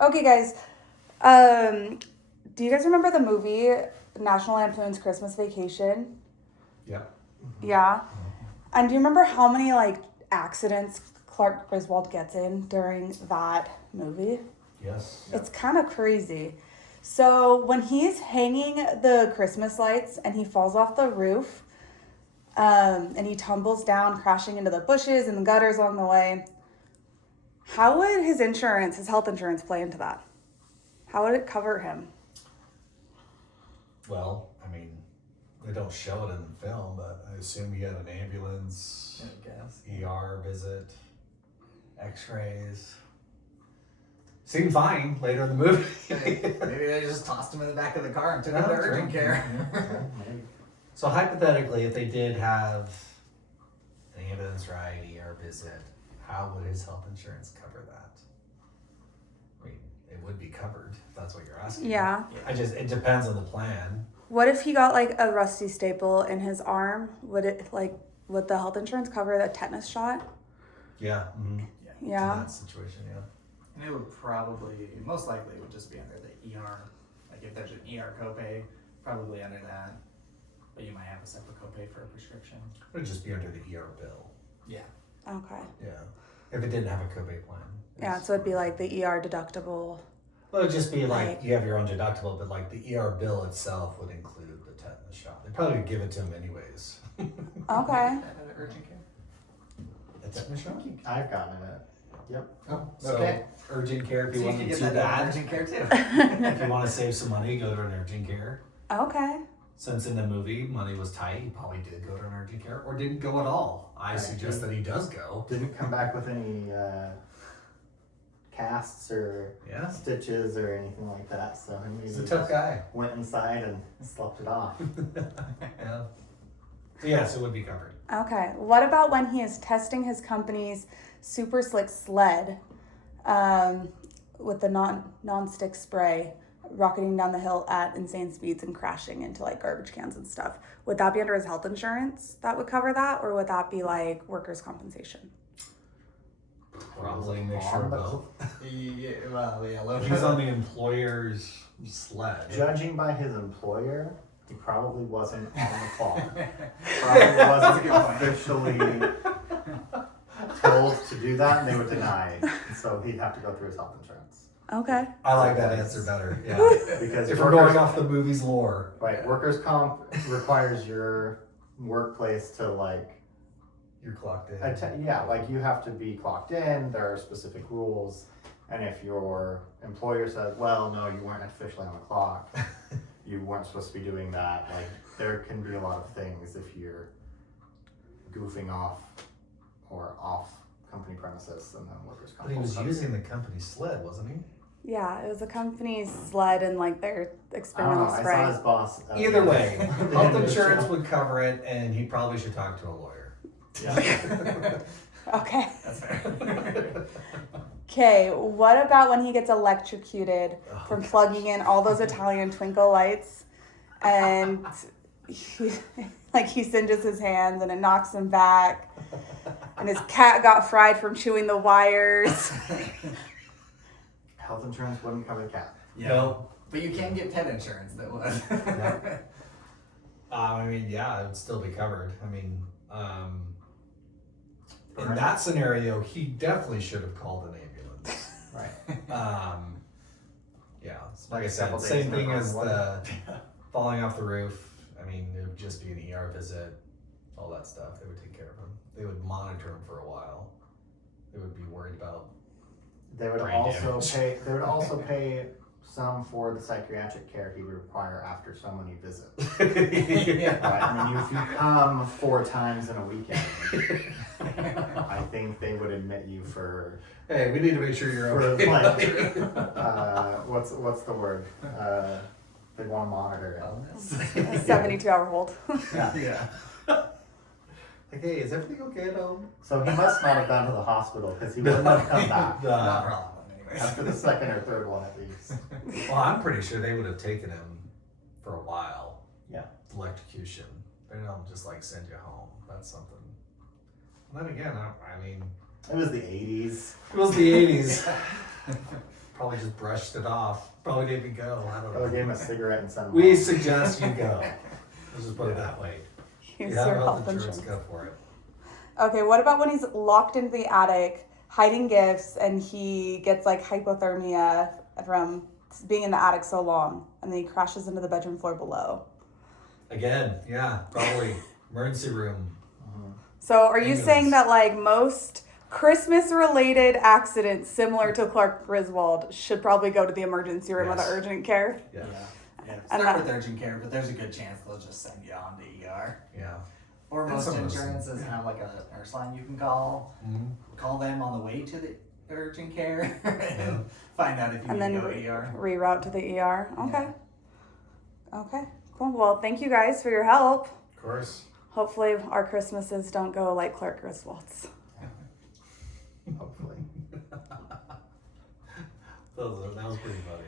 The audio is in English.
Okay, guys. Do you guys remember the movie National Lampoon's Christmas Vacation? Yeah. Yeah. And do you remember how many accidents Clark Griswold gets in during that movie? Yes. It's kind of crazy. So when he's hanging the Christmas lights and he falls off the roof, and he tumbles down, crashing into the bushes and the gutters along the way, how would his health insurance, play into that? How would it cover him? Well, I mean, they don't show it in the film, but I assume he had an ambulance, I guess. ER visit, X-rays. Seemed fine later in the movie. Maybe they just tossed him in the back of the car and took him to true. urgent care. Maybe. So hypothetically, if they did have an ambulance ride, ER visit, how would his health insurance cover that? I mean, it would be covered, if that's what you're asking. Yeah. It depends on the plan. What if he got a rusty staple in his arm? Would the health insurance cover the tetanus shot? Yeah. Mm-hmm. Yeah. In that situation, yeah. And it would probably, most likely, it would just be under the ER. Like if there's an ER copay, probably under that. But you might have a separate copay for a prescription. It would just be under the ER bill. Yeah. Okay. Yeah. If it didn't have a copay plan. Yeah, so it'd be the ER deductible. Well, it'd just be Like- you have your own deductible, but the ER bill itself would include the tetanus shot. They probably would give it to him anyways. Okay. At urgent care. A tetanus shot? I've gotten it. Yep. Oh, So, okay. urgent care if So you you want can to get do that that. urgent care too. If you want to save some money, go to an urgent care. Okay. Since in the movie money was tight, he probably did go to an urgent care or didn't go at all. I suggest that he does go. Didn't come back with any casts or Yeah. stitches or anything like that. So He's he a tough guy. went inside and slept it off. Yeah. So yes, it would be covered. Okay. What about when he is testing his company's super slick sled with the non-stick spray, rocketing down the hill at insane speeds and crashing into garbage cans and stuff? Would that be under his health insurance that would cover that, or would that be workers' compensation? Probably a mixture of both. Yeah, well, yeah. He's on the employer's sled. Judging by his employer, he probably wasn't on the clock. Probably wasn't officially told to do that, and they would deny it. So he'd have to go through his health insurance. Okay. I like that answer better. Yeah. Because If we're going off the movie's lore. right, workers' comp requires your workplace to You're clocked in. you have to be clocked in. There are specific rules, and if your employer says, "Well, no, you weren't officially on the clock, you weren't supposed to be doing that," there can be a lot of things if you're goofing off or off company premises, and then workers' comp. But he was will cover using you. the company sled, wasn't he? Yeah, it was a company's sled and their I don't experimental know. I spray. saw his boss. Either way, health the insurance show. would cover it, and he probably should talk to a lawyer. Yeah. Okay. That's fair. Okay, what about when he gets electrocuted from plugging in all those Italian twinkle lights and he singes his hands and it knocks him back and his cat got fried from chewing the wires. Health insurance wouldn't cover the cat. Yeah. No. But you can get pet insurance that would. I mean, yeah, it would still be covered. I mean, in that scenario, he definitely should have called an ambulance. Right. Yeah, like I said, Couple days same in thing a as row. the falling off the roof. I mean, it would just be an ER visit, all that stuff. They would take care of him. They would monitor him for a while. They would be worried about. They would Brain also damage. pay. They would also pay some for the psychiatric care he would require after so many visits. Right? I mean, if you come 4 times in a weekend, I think they would admit you for Hey, we need to make sure you're for okay. what's the word? They want to monitor it. Wellness. A 72-hour hold. Yeah. Yeah. Like, hey, is everything okay at home? So he must not have gone to the hospital because he wouldn't have come back Not for all of them, anyways. after the second or third one at least. Well, I'm pretty sure they would have taken him for a while. Yeah. Electrocution. They don't just send you home. That's something. And then again, I mean, It was the 80s. it was the 80s. Probably just brushed it off. Probably didn't even go. I don't Or know. gave him a cigarette and sent him We home. suggest you go. Let's just put it that way. Here's You have your health insurance, go for it. Okay, what about when he's locked into the attic, hiding gifts, and he gets like hypothermia from being in the attic so long, and then he crashes into the bedroom floor below? Again, yeah, probably emergency room. So are you Ambulance. saying that like most Christmas-related accidents similar to Clark Griswold should probably go to the emergency room or the Yes. urgent care? Yeah, Yeah. And Start that- with urgent care, but there's a good chance they'll just send you on to ER. yeah. Or And most some of those insurances things, yeah. have like a nurse line you can call. Mhm. Call them on the way to the urgent care Yeah. and find out if you And need then to go ER. reroute to the ER? Okay. Okay, cool. Well, thank you guys for your help. Of course. Hopefully our Christmases don't go like Clark Griswold's. Hopefully. That was pretty funny.